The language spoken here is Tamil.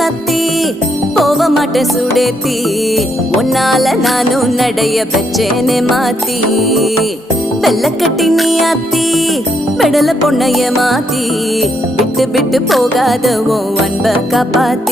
சத்தி போக மாட்டேன் சுடேத்தி உன்னால நானும் நடைய பெச்சேனே மாத்தி வெள்ளக்கட்டி நீ ஆத்தி பெடல பொண்ணைய மாத்தி விட்டு விட்டு போகாத உன் அன்ப காப்பாத்தி